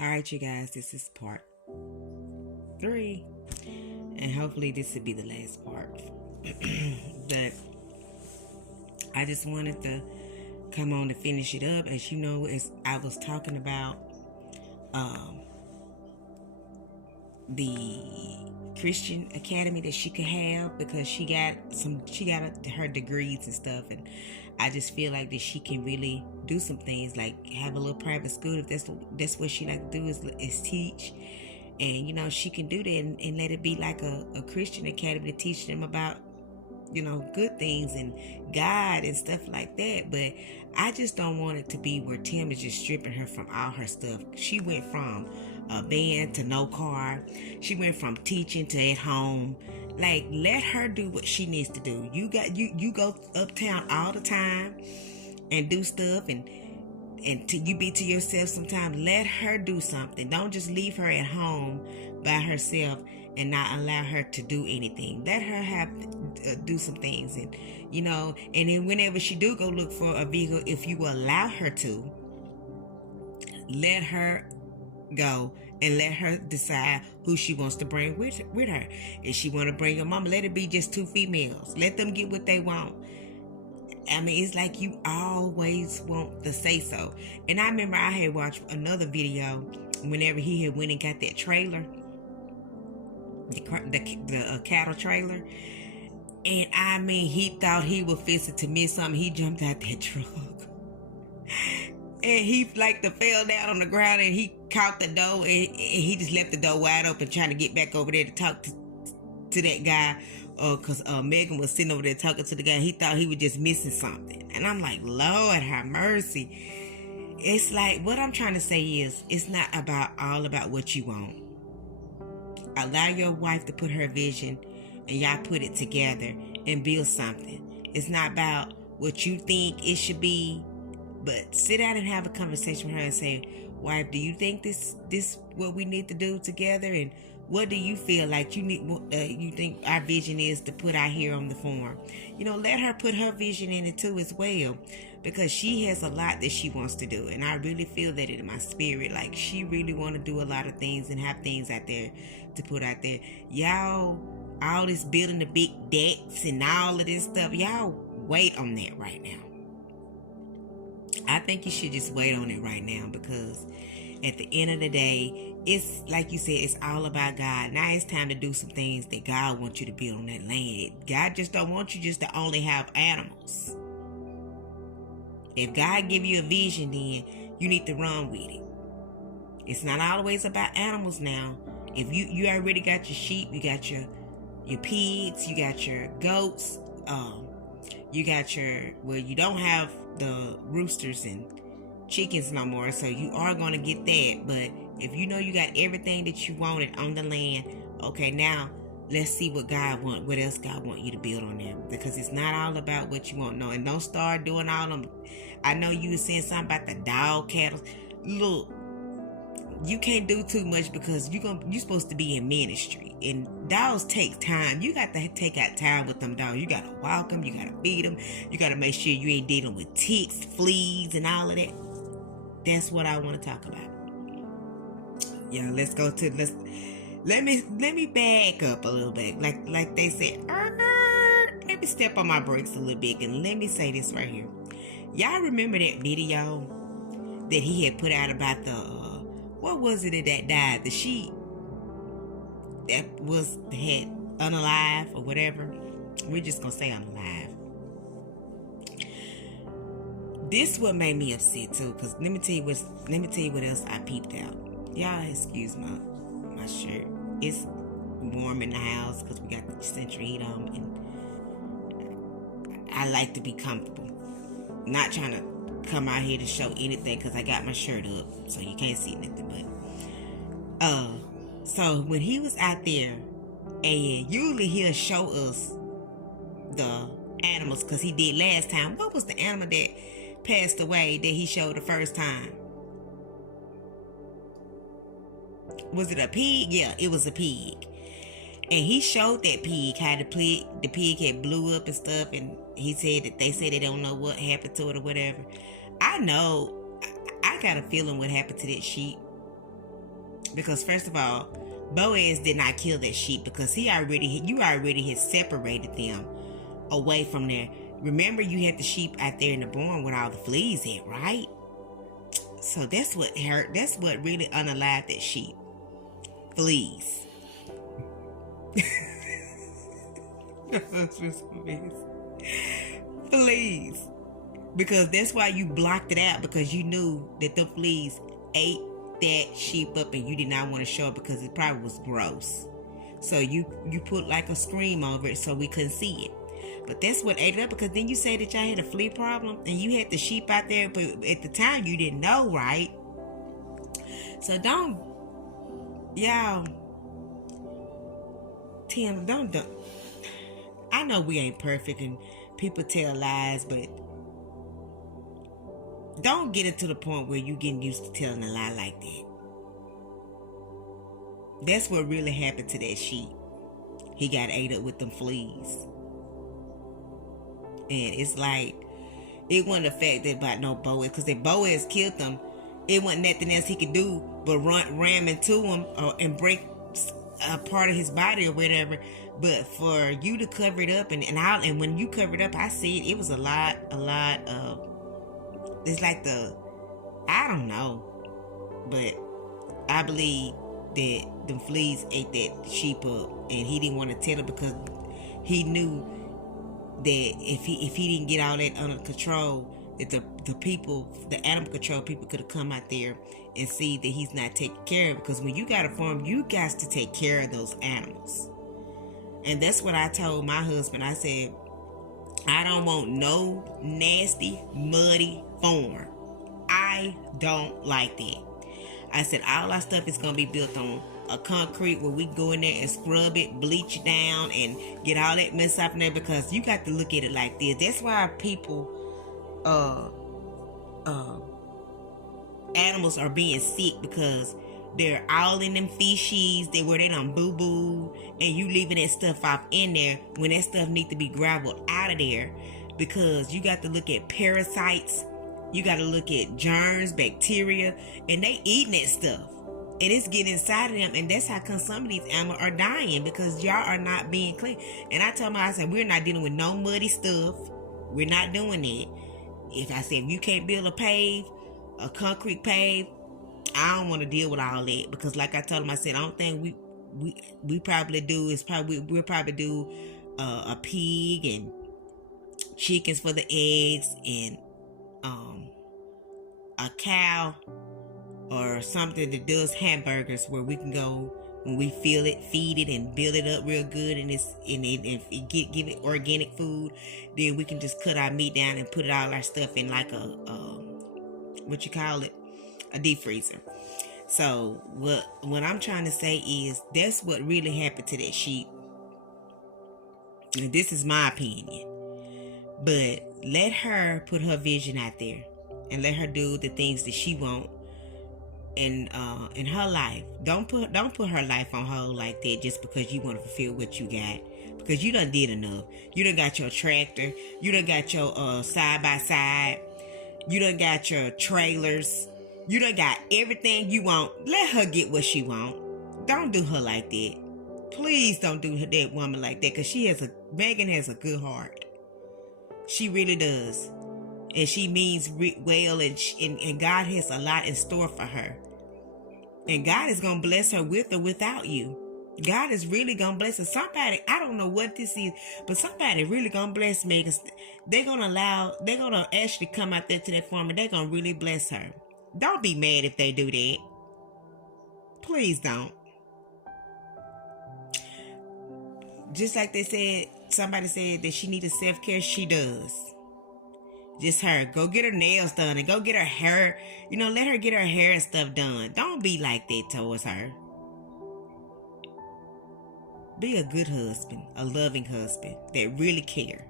All right, you guys, this is part 3, and hopefully this will be the last part. But I just wanted to come on to finish it up. As you know, as I was talking about the Christian academy that she could have, because she got her degrees and stuff, and I just feel like that she can really do some things, like have a little private school if that's what she like to do is teach. And she can do that and let it be like a Christian academy to teach them about good things and God and stuff like that. But I just don't want it to be where Tim is just stripping her from all her stuff. She went from a band to no car. She went from teaching to at home. Like, let her do what she needs to do. You go uptown all the time and do stuff, and you be to yourself sometimes. Let her do something. Don't just leave her at home by herself and not allow her to do anything. Let her have do some things, and then whenever she do go look for a vehicle, if you allow her to, let her go and let her decide who she wants to bring with her. If she want to bring your mama, let it be just 2 females. Let them get what they want. I mean, it's like you always want to say so. And I remember I had watched another video whenever he had went and got that trailer, the cattle trailer. And I mean, he thought he was fixing to miss something. He jumped out that truck. And he fell down on the ground, and he caught the door, and he just left the door wide open, trying to get back over there to talk to that guy. Because Megan was sitting over there talking to the guy. He thought he was just missing something. And I'm like, Lord have mercy. It's like, what I'm trying to say is, it's not all about what you want. Allow your wife to put her vision, and y'all put it together and build something. It's not about what you think it should be, but sit down and have a conversation with her and say, wife, do you think this what we need to do together? And what do you feel like you think our vision is to put out here on the farm? Let her put her vision in it too as well, because she has a lot that she wants to do. And I really feel that in my spirit. Like, she really want to do a lot of things and have things out there to put out there. Y'all, all this building the big decks and all of this stuff, y'all wait on that right now. I think you should just wait on it right now, because at the end of the day, it's like you said, it's all about God. Now it's time to do some things that God wants you to build on that land. God just don't want you just to only have animals. If God give you a vision, then you need to run with it. It's not always about animals now. If you already got your sheep, you got your pigs, you got your goats, you got you don't have the roosters and chickens no more, so you are going to get that. But if you got everything that you wanted on the land, okay, now let's see what else God want you to build on them, because it's not all about what you want. No, and don't start doing all them. I know you were saying something about the dog cattle. Look, you can't do too much, because you're supposed to be in ministry, and dogs take time. You got to take out time with them dogs. You got to walk them, you got to feed them, you got to make sure you ain't dealing with ticks, fleas, and all of that. That's what I want to talk about. Yeah, let me back up a little bit. Like they said, let me step on my brakes a little bit, and let me say this right here. Y'all remember that video that he had put out about the what was it that died? The sheep that had unalive or whatever. We're just gonna say unalive. This what made me upset too, because let me tell you what else I peeped out. Y'all excuse my shirt. It's warm in the house because we got the central heat on, and I like to be comfortable. Not trying to come out here to show anything, because I got my shirt up, so you can't see nothing. But so when he was out there, and usually he'll show us the animals, because he did last time. What was the animal that passed away that he showed the first time? Was it a pig? Yeah, it was a pig. And he showed that pig how the pig had blew up and stuff, and he said that they said they don't know what happened to it or whatever. I know, I got a feeling what happened to that sheep. Because first of all, Boaz did not kill that sheep because you already had separated them away from there. Remember, you had the sheep out there in the barn with all the fleas at, right? So that's what hurt. That's what really unalived that sheep. Fleas. Fleas. Because that's why you blocked it out, because you knew that the fleas ate that sheep up and you did not want to show it because it probably was gross. So you put like a screen over it so we couldn't see it. But that's what ate it up, because then you say that y'all had a flea problem and you had the sheep out there, but at the time you didn't know, right? So don't, y'all, Tim, don't. I know we ain't perfect and people tell lies, but don't get it to the point where you getting used to telling a lie like that. That's what really happened to that sheep. He got ate up with them fleas. And it's like, it wasn't affected by no Boaz, because if Boaz killed them, it wasn't nothing else he could do but ram into him and break a part of his body or whatever. But for you to cover it up, and when you cover it up, I see it was a lot of, it's like I don't know, but I believe that the fleas ate that sheep up, and he didn't want to tell it because he knew that if he didn't get all that under control, that the animal control people could have come out there and see that he's not taking care of it. Because when you got a farm, you got to take care of those animals. And that's what I told my husband. I said, I don't want no nasty, muddy farm. I don't like that. I said, all our stuff is going to be built on a concrete where we go in there and scrub it, bleach it down, and get all that mess up in there, because you got to look at it like this. That's why people, animals are being sick, because they're all in them feces, where they done boo-boo, and you leaving that stuff off in there when that stuff need to be gravelled out of there, because you got to look at parasites, you got to look at germs, bacteria, and they eating that stuff. And it's getting inside of them, and that's how come some of these animals are dying, because y'all are not being clean. And I told him, I said, we're not dealing with no muddy stuff. We're not doing that. If you can't build a concrete pave, I don't want to deal with all that, because like I told him, I said, I don't think we'll probably do a pig and chickens for the eggs, and a cow or something that does hamburgers, where we can go when we feel it, feed it and build it up real good, and give it organic food. Then we can just cut our meat down and put all our stuff in like a deep freezer. So what I'm trying to say is, that's what really happened to that sheep. And this is my opinion. But let her put her vision out there, and let her do the things that she wants in her life. Don't put her life on hold like that just because you want to fulfill what you got. Because you done did enough. You done got your tractor. You done got your side-by-side. You done got your trailers. You done got everything you want. Let her get what she want. Don't do her like that. Please don't do that woman like that, because Megan has a good heart. She really does. And she means well, and God has a lot in store for her. And God is going to bless her with or without you. God is really going to bless her. Somebody, I don't know what this is, but somebody really going to bless me, because they're going to actually come out there to that farm, and they're going to really bless her. Don't be mad if they do that. Please don't. Just like somebody said that she needed self-care, she does. Just her. Go get her nails done, and go get her hair. Let her get her hair and stuff done. Don't be like that towards her. Be a good husband, a loving husband that really care.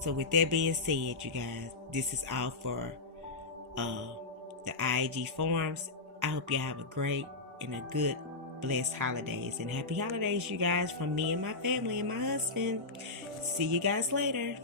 So with that being said, you guys, this is all for the IG forums. I hope you have a great and a good, blessed holidays, and happy holidays, you guys, from me and my family and my husband. See you guys later.